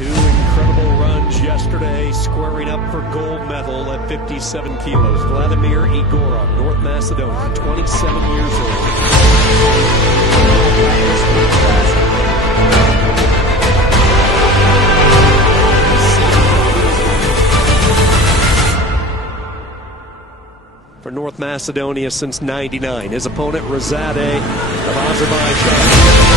Two incredible runs yesterday, squaring up for gold medal at 57 kilos. Vladimir Егоров, North Macedonia, 27 years old. For North Macedonia since '99. His opponent, Rзазаде of Azerbaijan.